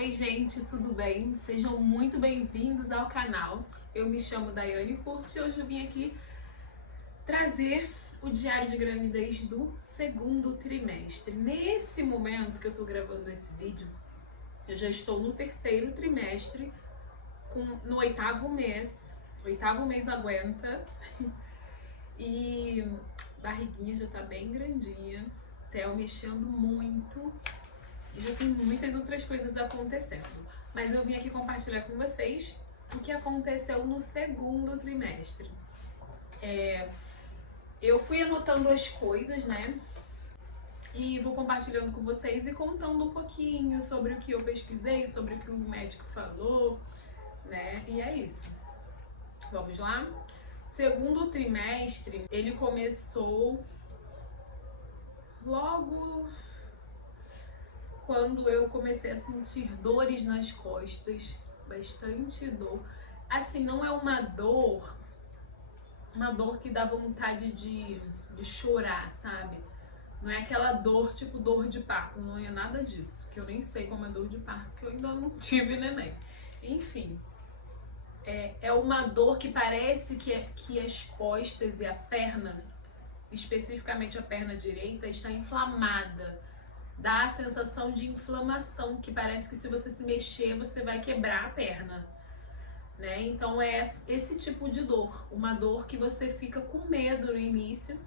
Oi gente, tudo bem? Sejam muito bem-vindos ao canal. Eu me chamo Daiane Curti e hoje eu vim aqui trazer o diário de gravidez do segundo trimestre. Nesse momento que eu tô gravando esse vídeo, eu já estou no terceiro trimestre, no oitavo mês. Oitavo mês aguenta. E barriguinha já tá bem grandinha, Theo mexendo muito. E já tem muitas outras coisas acontecendo. Mas eu vim aqui compartilhar com vocês o que aconteceu no segundo trimestre. Eu fui anotando as coisas, né? E vou compartilhando com vocês e contando um pouquinho sobre o que eu pesquisei, sobre o que o médico falou, né? E é isso. Vamos lá? Segundo trimestre, ele começou logo quando eu comecei a sentir dores nas costas, bastante dor. Assim, não é uma dor que dá vontade de chorar, sabe? Não é aquela dor tipo dor de parto, não é nada disso, que eu nem sei como é dor de parto, porque eu ainda não tive neném. Enfim, é uma dor que parece que as costas e a perna, especificamente a perna direita, está inflamada. Dá a sensação de inflamação, que parece que se você se mexer, você vai quebrar a perna, né? Então é esse tipo de dor, uma dor que você fica com medo no início.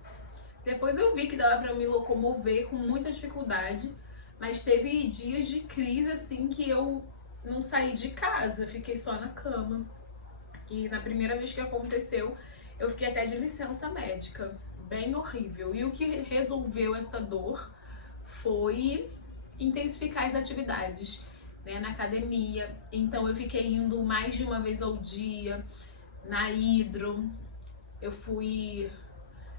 Depois eu vi que dava pra me locomover com muita dificuldade, mas teve dias de crise assim que eu não saí de casa, fiquei só na cama. E na primeira vez que aconteceu, eu fiquei até de licença médica, bem horrível. E o que resolveu essa dor foi intensificar as atividades, né, na academia. Então eu fiquei indo mais de uma vez ao dia na hidro.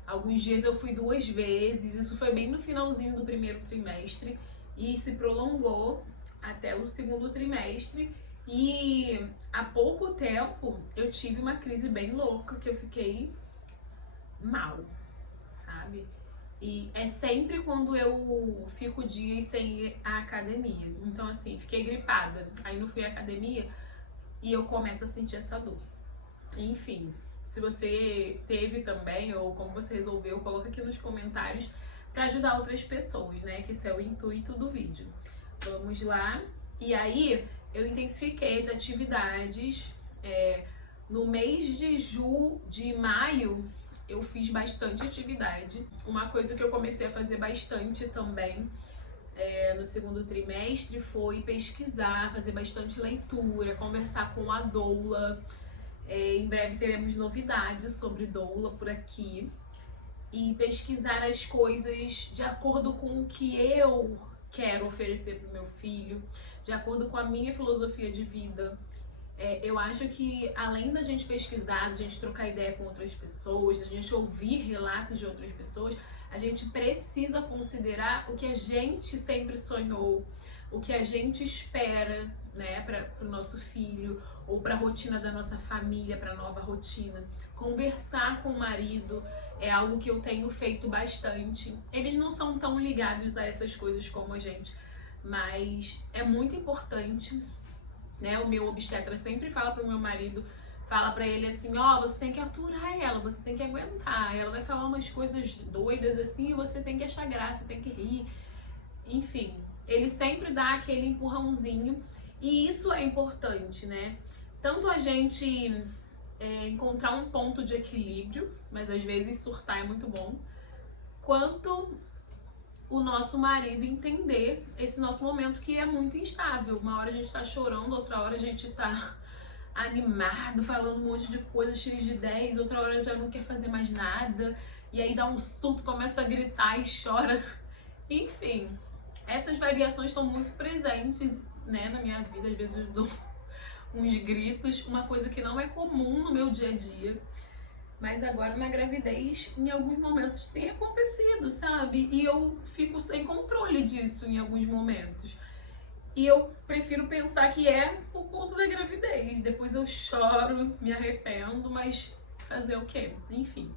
Alguns dias eu fui 2 vezes. Isso foi bem no finalzinho do primeiro trimestre e se prolongou até o segundo trimestre. E há pouco tempo eu tive uma crise bem louca que eu fiquei mal, sabe? E é sempre quando eu fico dias sem ir à academia. Então, assim, fiquei gripada. Aí não fui à academia e eu começo a sentir essa dor. Enfim, se você teve também ou como você resolveu, coloca aqui nos comentários para ajudar outras pessoas, né? Que esse é o intuito do vídeo. Vamos lá. E aí, eu intensifiquei as atividades. No mês de maio, eu fiz bastante atividade. Uma coisa que eu comecei a fazer bastante também no segundo trimestre foi pesquisar, fazer bastante leitura, conversar com a doula. Em breve teremos novidades sobre doula por aqui. E pesquisar as coisas de acordo com o que eu quero oferecer para o meu filho, de acordo com a minha filosofia de vida. Eu acho que além da gente pesquisar, da gente trocar ideia com outras pessoas, da gente ouvir relatos de outras pessoas, a gente precisa considerar o que a gente sempre sonhou, o que a gente espera, né, para o nosso filho, ou para a rotina da nossa família, para a nova rotina. Conversar com o marido é algo que eu tenho feito bastante. Eles não são tão ligados a essas coisas como a gente, mas é muito importante. Né, o meu obstetra sempre fala pro meu marido, fala pra ele assim, você tem que aturar ela, você tem que aguentar, ela vai falar umas coisas doidas assim e você tem que achar graça, tem que rir. Enfim, ele sempre dá aquele empurrãozinho e isso é importante, né? Tanto a gente encontrar um ponto de equilíbrio, mas às vezes surtar é muito bom, quanto o nosso marido entender esse nosso momento que é muito instável. Uma hora a gente tá chorando, outra hora a gente tá animado, falando um monte de coisa, cheio de ideias, outra hora já não quer fazer mais nada, e aí dá um surto, começa a gritar e chora. Enfim, essas variações estão muito presentes, né, na minha vida. Às vezes eu dou uns gritos, uma coisa que não é comum no meu dia a dia. Mas agora na gravidez, em alguns momentos tem acontecido, sabe? E eu fico sem controle disso em alguns momentos. E eu prefiro pensar que é por conta da gravidez. Depois eu choro, me arrependo, mas fazer o quê? Enfim.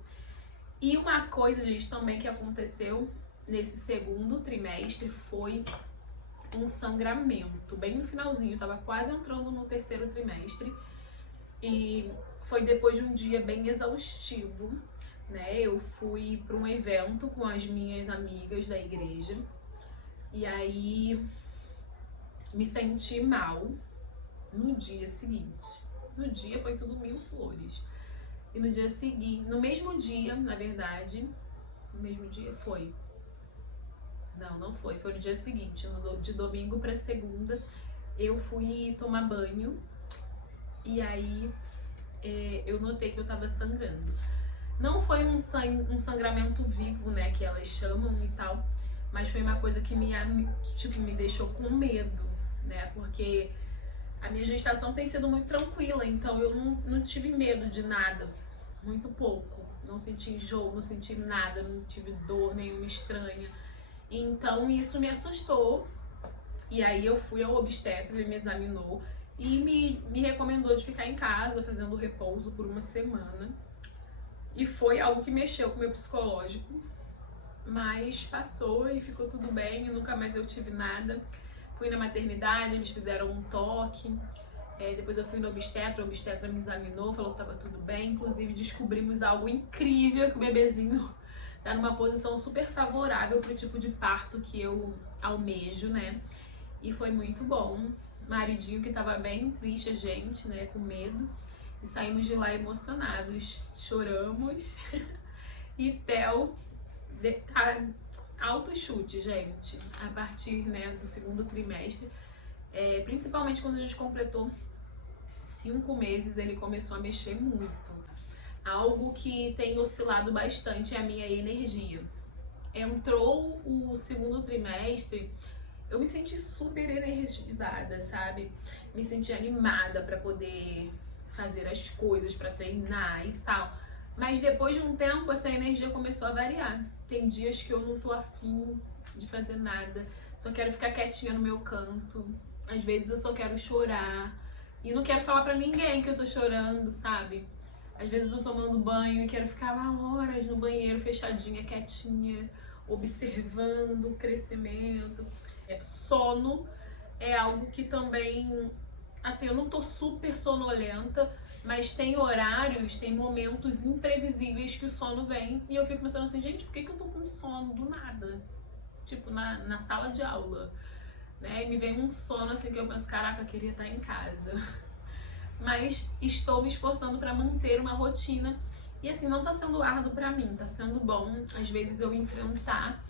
E uma coisa, gente, também que aconteceu nesse segundo trimestre foi um sangramento, bem no finalzinho, eu tava quase entrando no terceiro trimestre. E foi depois de um dia bem exaustivo, né? Eu fui para um evento com as minhas amigas da igreja. E aí me senti mal no dia seguinte. No dia foi tudo mil flores. E no dia seguinte, no mesmo dia, na verdade, no mesmo dia foi. Não foi. Foi no dia seguinte, de domingo para segunda, eu fui tomar banho e aí eu notei que eu tava sangrando. Não foi um sangramento vivo, né, que elas chamam e tal, mas foi uma coisa que me deixou com medo, né, porque a minha gestação tem sido muito tranquila, então eu não tive medo de nada, muito pouco. Não senti enjoo, não senti nada, não tive dor nenhuma estranha. Então isso me assustou, e aí eu fui ao obstetra, ele me examinou e me recomendou de ficar em casa fazendo repouso por uma semana. E foi algo que mexeu com o meu psicológico, mas passou e ficou tudo bem, e nunca mais eu tive nada. Fui na maternidade, eles fizeram um toque, depois eu fui no obstetra, o obstetra me examinou, falou que estava tudo bem. Inclusive descobrimos algo incrível, que o bebezinho tá numa posição super favorável pro tipo de parto que eu almejo, né? E foi muito bom. Maridinho que tava bem triste, a gente, né, com medo. E saímos de lá emocionados, choramos. E Theo tá alto chute, gente, a partir, né, do segundo trimestre. Principalmente quando a gente completou 5 meses, ele começou a mexer muito. Algo que tem oscilado bastante é a minha energia. Entrou o segundo trimestre, eu me senti super energizada, sabe? Me senti animada para poder fazer as coisas, para treinar e tal. Mas depois de um tempo, essa energia começou a variar. Tem dias que eu não tô afim de fazer nada, só quero ficar quietinha no meu canto. Às vezes eu só quero chorar e não quero falar pra ninguém que eu tô chorando, sabe? Às vezes eu tô tomando banho e quero ficar lá horas no banheiro, fechadinha, quietinha, observando o crescimento. Sono é algo que também, assim, eu não tô super sonolenta, mas tem horários, tem momentos imprevisíveis que o sono vem e eu fico pensando assim, gente, por que eu tô com sono do nada? Tipo, na sala de aula, né? E me vem um sono assim que eu penso, caraca, eu queria estar em casa. Mas estou me esforçando para manter uma rotina e assim, não tá sendo árduo para mim, tá sendo bom às vezes eu enfrentar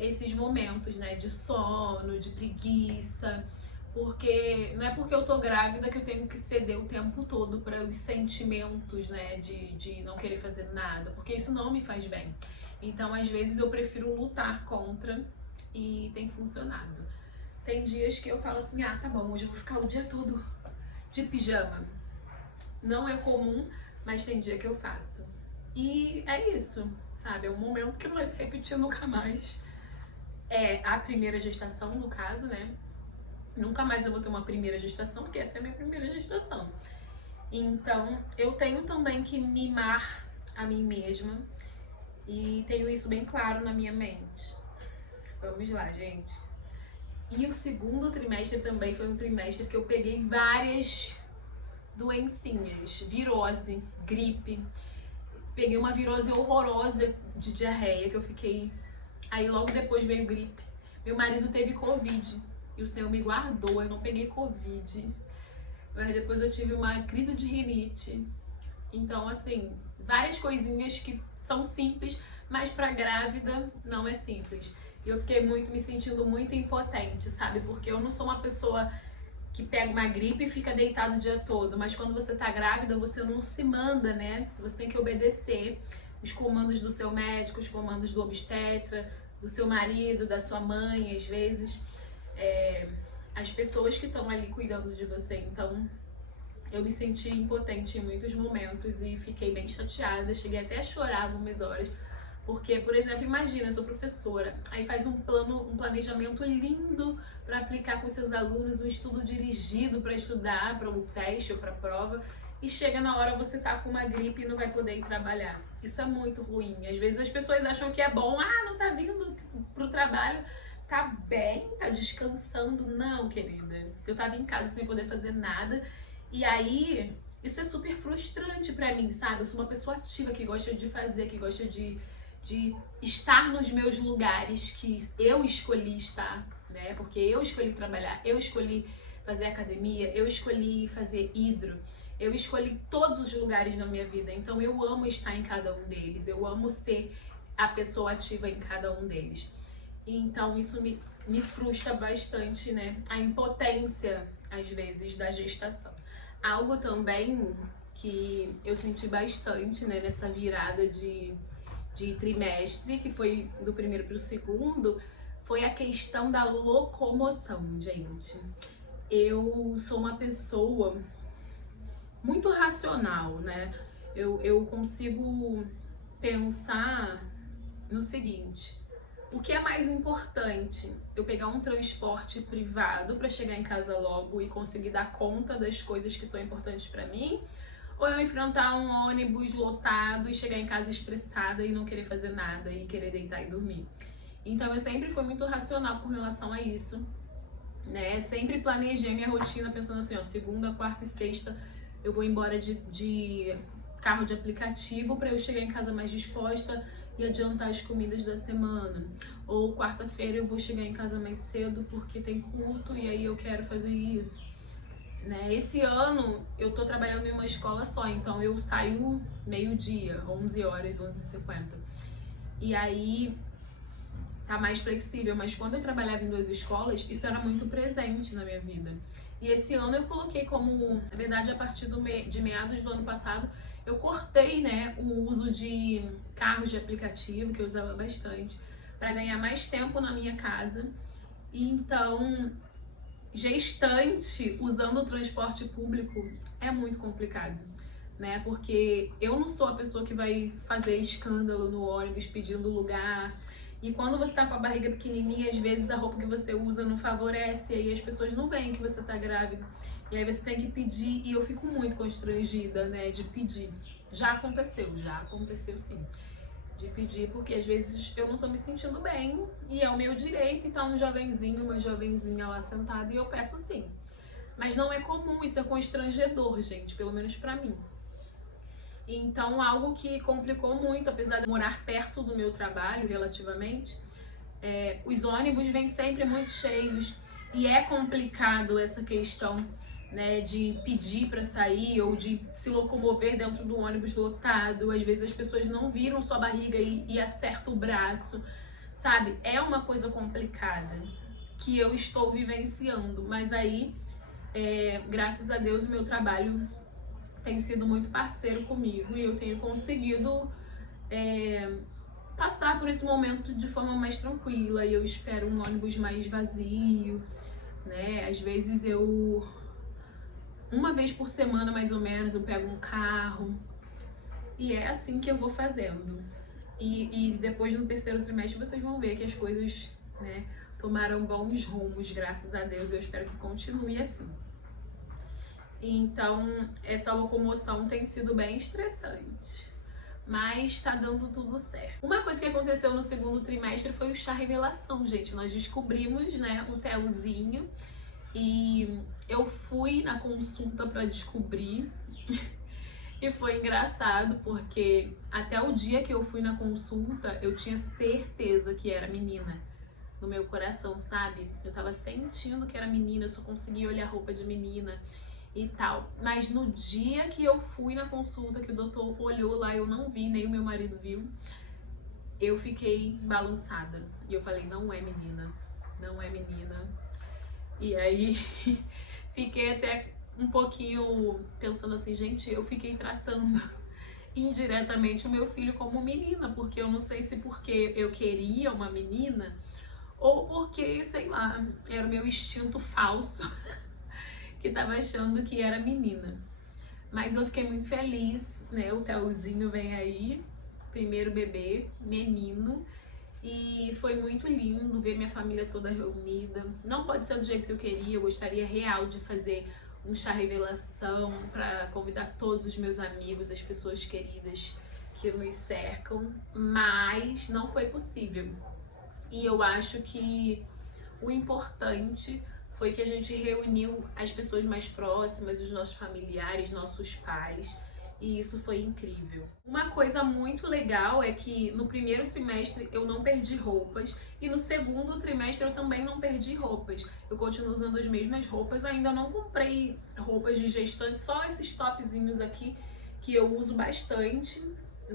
esses momentos, né, de sono, de preguiça, porque não é porque eu tô grávida que eu tenho que ceder o tempo todo para os sentimentos, né, de não querer fazer nada, porque isso não me faz bem. Então, às vezes eu prefiro lutar contra e tem funcionado. Tem dias que eu falo assim, ah, tá bom, hoje eu vou ficar o dia todo de pijama. Não é comum, mas tem dia que eu faço. E é isso, sabe? É um momento que não vai se repetir nunca mais. É a primeira gestação, no caso, né? Nunca mais eu vou ter uma primeira gestação, porque essa é a minha primeira gestação. Então, eu tenho também que mimar a mim mesma. E tenho isso bem claro na minha mente. Vamos lá, gente. E o segundo trimestre também foi um trimestre que eu peguei várias doencinhas. Virose, gripe. Peguei uma virose horrorosa de diarreia, que eu fiquei... Aí logo depois veio gripe. Meu marido teve Covid e o Senhor me guardou, eu não peguei Covid. Mas depois eu tive uma crise de rinite. Então, assim, várias coisinhas que são simples, mas pra grávida não é simples. E eu fiquei me sentindo muito impotente, sabe? Porque eu não sou uma pessoa que pega uma gripe e fica deitado o dia todo. Mas quando você tá grávida, você não se manda, né? Você tem que obedecer os comandos do seu médico, os comandos do obstetra, do seu marido, da sua mãe, às vezes. As pessoas que estão ali cuidando de você. Então, eu me senti impotente em muitos momentos e fiquei bem chateada. Cheguei até a chorar algumas horas. Porque, por exemplo, imagina, eu sou professora, aí faz um planejamento lindo para aplicar com seus alunos, um estudo dirigido para estudar, para o teste ou para a prova, e chega na hora você tá com uma gripe e não vai poder ir trabalhar. Isso é muito ruim. Às vezes as pessoas acham que é bom, não tá vindo pro trabalho, tá bem, tá descansando. Não, querida. Eu tava em casa sem poder fazer nada. E aí, isso é super frustrante pra mim, sabe? Eu sou uma pessoa ativa que gosta de fazer, que gosta de estar nos meus lugares que eu escolhi estar, né? Porque eu escolhi trabalhar, eu escolhi fazer academia, eu escolhi fazer hidro, eu escolhi todos os lugares na minha vida. Então eu amo estar em cada um deles, eu amo ser a pessoa ativa em cada um deles. Então isso me frustra bastante, né? A impotência, às vezes, da gestação. Algo também que eu senti bastante, né, nessa virada de trimestre, que foi do primeiro para o segundo, foi a questão da locomoção, gente. Eu sou uma pessoa muito racional, né? Eu consigo pensar no seguinte: o que é mais importante? Eu pegar um transporte privado para chegar em casa logo e conseguir dar conta das coisas que são importantes para mim? Ou eu enfrentar um ônibus lotado e chegar em casa estressada e não querer fazer nada e querer deitar e dormir? Então eu sempre fui muito racional com relação a isso, né? Sempre planejei minha rotina pensando assim, ó, segunda, quarta e sexta eu vou embora de carro de aplicativo para eu chegar em casa mais disposta e adiantar as comidas da semana. Ou quarta-feira eu vou chegar em casa mais cedo porque tem culto e aí eu quero fazer isso. Né? Esse ano eu tô trabalhando em uma escola só, então eu saio meio-dia, 11 horas, 11h50. E aí tá mais flexível, mas quando eu trabalhava em 2 escolas, isso era muito presente na minha vida. E esse ano eu coloquei como, na verdade, a partir de meados do ano passado, eu cortei, né, o uso de carros de aplicativo, que eu usava bastante, para ganhar mais tempo na minha casa. E então, gestante usando o transporte público é muito complicado, né? Porque eu não sou a pessoa que vai fazer escândalo no ônibus pedindo lugar. E quando você tá com a barriga pequenininha, às vezes a roupa que você usa não favorece, e aí as pessoas não veem que você tá grávida. E aí você tem que pedir, e eu fico muito constrangida, né, de pedir. Já aconteceu sim. De pedir, porque às vezes eu não tô me sentindo bem e é o meu direito, então um jovenzinho, uma jovenzinha lá sentada e eu peço sim. Mas não é comum, isso é constrangedor, gente, pelo menos pra mim. Então, algo que complicou muito, apesar de morar perto do meu trabalho, relativamente, os ônibus vêm sempre muito cheios e é complicado essa questão, né, de pedir para sair ou de se locomover dentro do ônibus lotado. Às vezes as pessoas não viram sua barriga e acertam o braço, sabe? É uma coisa complicada que eu estou vivenciando, mas aí, graças a Deus, o meu trabalho tem sido muito parceiro comigo e eu tenho conseguido passar por esse momento de forma mais tranquila. E eu espero um ônibus mais vazio, né? Às vezes uma vez por semana, mais ou menos, eu pego um carro e é assim que eu vou fazendo. E depois, no terceiro trimestre, vocês vão ver que as coisas, né, tomaram bons rumos, graças a Deus. Eu espero que continue assim. Então, essa locomoção tem sido bem estressante, mas tá dando tudo certo. Uma coisa que aconteceu no segundo trimestre foi o chá revelação, gente. Nós descobrimos, né, o Theozinho e eu fui na consulta para descobrir. E foi engraçado porque até o dia que eu fui na consulta, eu tinha certeza que era menina. No meu coração, sabe? Eu tava sentindo que era menina, eu só conseguia olhar a roupa de menina e tal. Mas no dia que eu fui na consulta, que o doutor olhou lá, eu não vi, nem o meu marido viu, eu fiquei balançada. E eu falei, não é menina, não é menina. E aí fiquei até um pouquinho pensando assim, gente, eu fiquei tratando indiretamente o meu filho como menina, porque eu não sei se porque eu queria uma menina ou porque, sei lá, era o meu instinto falso que tava achando que era menina. Mas eu fiquei muito feliz, né? O Theozinho vem aí, primeiro bebê, menino. E foi muito lindo ver minha família toda reunida. Não pode ser do jeito que eu queria, eu gostaria real de fazer um chá revelação para convidar todos os meus amigos, as pessoas queridas que nos cercam, mas não foi possível. E eu acho que o importante foi que a gente reuniu as pessoas mais próximas, os nossos familiares, nossos pais, e isso foi incrível. Uma coisa muito legal é que no primeiro trimestre eu não perdi roupas e no segundo trimestre eu também não perdi roupas. Eu continuo usando as mesmas roupas, ainda não comprei roupas de gestante, só esses topzinhos aqui que eu uso bastante.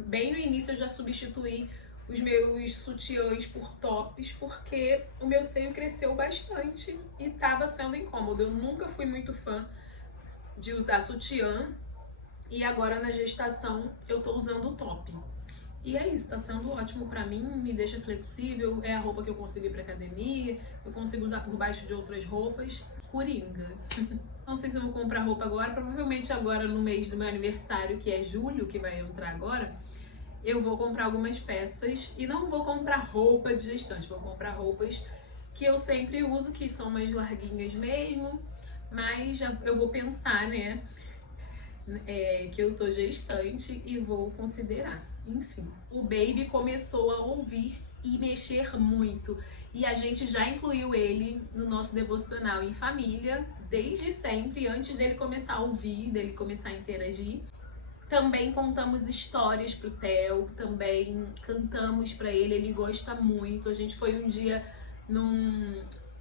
Bem no início eu já substituí os meus sutiãs por tops, porque o meu seio cresceu bastante e estava sendo incômodo. Eu nunca fui muito fã de usar sutiã e agora na gestação eu tô usando top. E é isso, tá sendo ótimo pra mim, me deixa flexível, é a roupa que eu consigo ir pra academia, eu consigo usar por baixo de outras roupas. Coringa. Não sei se eu vou comprar roupa agora, provavelmente agora no mês do meu aniversário, que é julho, que vai entrar agora, eu vou comprar algumas peças e não vou comprar roupa de gestante, vou comprar roupas que eu sempre uso, que são mais larguinhas mesmo, mas já eu vou pensar, né, que eu tô gestante e vou considerar. Enfim, o baby começou a ouvir e mexer muito e a gente já incluiu ele no nosso devocional em família desde sempre, antes dele começar a ouvir, dele começar a interagir. Também contamos histórias pro Theo, também cantamos pra ele, ele gosta muito. A gente foi um dia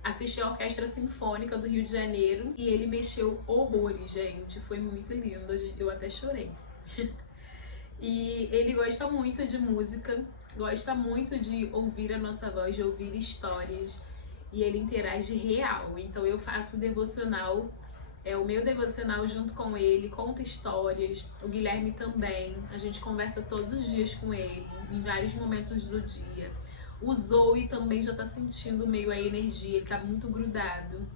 assistir a Orquestra Sinfônica do Rio de Janeiro e ele mexeu horrores, gente. Foi muito lindo, eu até chorei. E ele gosta muito de música, gosta muito de ouvir a nossa voz, de ouvir histórias, e ele interage real. Então eu faço devocional, o meu devocional junto com ele, conta histórias, o Guilherme também, a gente conversa todos os dias com ele, em vários momentos do dia. O Zoe também já tá sentindo meio a energia, ele tá muito grudado,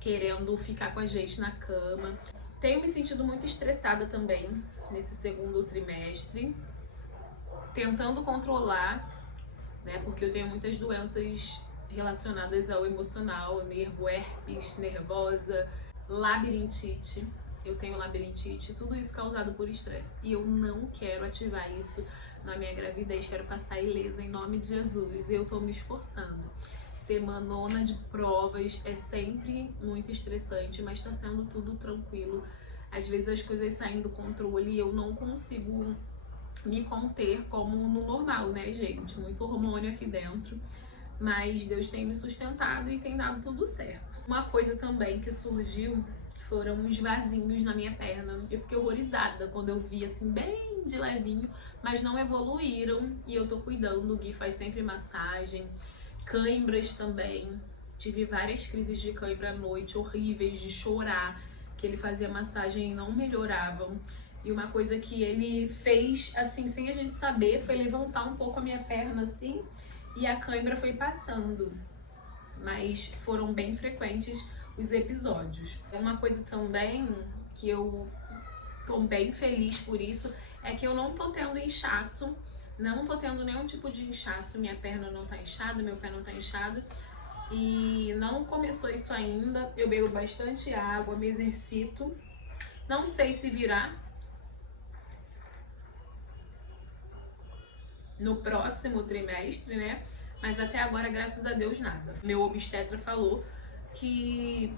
querendo ficar com a gente na cama. Tenho me sentido muito estressada também nesse segundo trimestre, tentando controlar, né, porque eu tenho muitas doenças relacionadas ao emocional, nervo, herpes, nervosa, labirintite. Eu tenho labirintite, tudo isso causado por estresse. E eu não quero ativar isso na minha gravidez, quero passar ilesa em nome de Jesus. E eu tô me esforçando. Semanona de provas é sempre muito estressante, mas tá sendo tudo tranquilo. Às vezes as coisas saem do controle e eu não consigo me conter como no normal, né, gente? Muito hormônio aqui dentro. Mas Deus tem me sustentado e tem dado tudo certo. Uma coisa também que surgiu foram uns vasinhos na minha perna. Eu fiquei horrorizada quando eu vi, assim, bem de levinho, mas não evoluíram e eu tô cuidando. O Gui faz sempre massagem. Cãibras também. Tive várias crises de cãibra à noite, horríveis, de chorar, que ele fazia massagem e não melhoravam. E uma coisa que ele fez, assim, sem a gente saber, foi levantar um pouco a minha perna, assim, e a cãibra foi passando. Mas foram bem frequentes os episódios. Uma coisa também que eu tô bem feliz por isso é que eu não tô tendo inchaço, não tô tendo nenhum tipo de inchaço, minha perna não tá inchada, meu pé não tá inchado. E não começou isso ainda, eu bebo bastante água, me exercito. Não sei se virá no próximo trimestre, né? Mas até agora, graças a Deus, nada. Meu obstetra falou que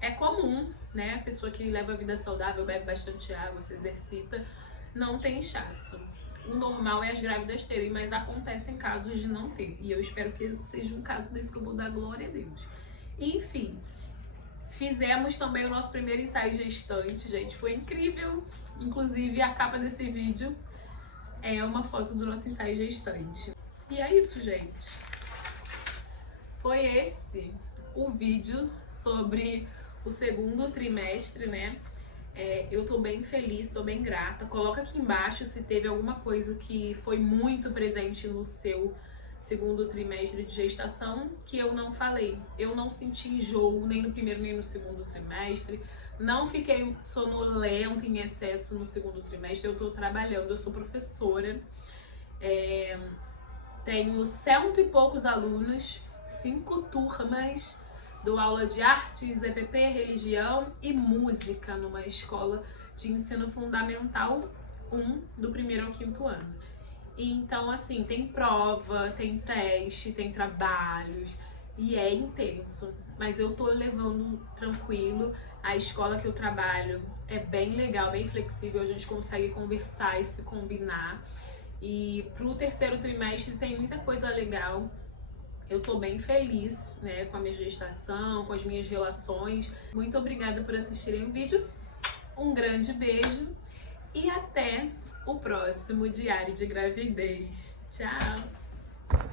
é comum, né? A pessoa que leva a vida saudável, bebe bastante água, se exercita, não tem inchaço. O normal é as grávidas terem, mas acontecem casos de não ter. E eu espero que seja um caso desse que eu vou dar glória a Deus. Enfim, fizemos também o nosso primeiro ensaio gestante, gente. Foi incrível. Inclusive, a capa desse vídeo é uma foto do nosso ensaio gestante. E é isso, gente. Foi esse o vídeo sobre o segundo trimestre, né? Eu tô bem feliz, tô bem grata. Coloca aqui embaixo se teve alguma coisa que foi muito presente no seu segundo trimestre de gestação que eu não falei. Eu não senti enjoo nem no primeiro nem no segundo trimestre. Não fiquei sonolenta em excesso no segundo trimestre. Eu tô trabalhando, eu sou professora. Tenho 100 e poucos alunos, 5 turmas. Dou aula de artes, EPP, religião e música numa escola de ensino fundamental 1, do 1º ao 5º ano. Então, assim, tem prova, tem teste, tem trabalhos. e é intenso, mas eu tô levando tranquilo. A escola que eu trabalho é bem legal, bem flexível, a gente consegue conversar e se combinar. E pro terceiro trimestre tem muita coisa legal. Eu tô bem feliz, né, com a minha gestação, com as minhas relações. Muito obrigada por assistirem o vídeo. Um grande beijo e até o próximo Diário de Gravidez. Tchau!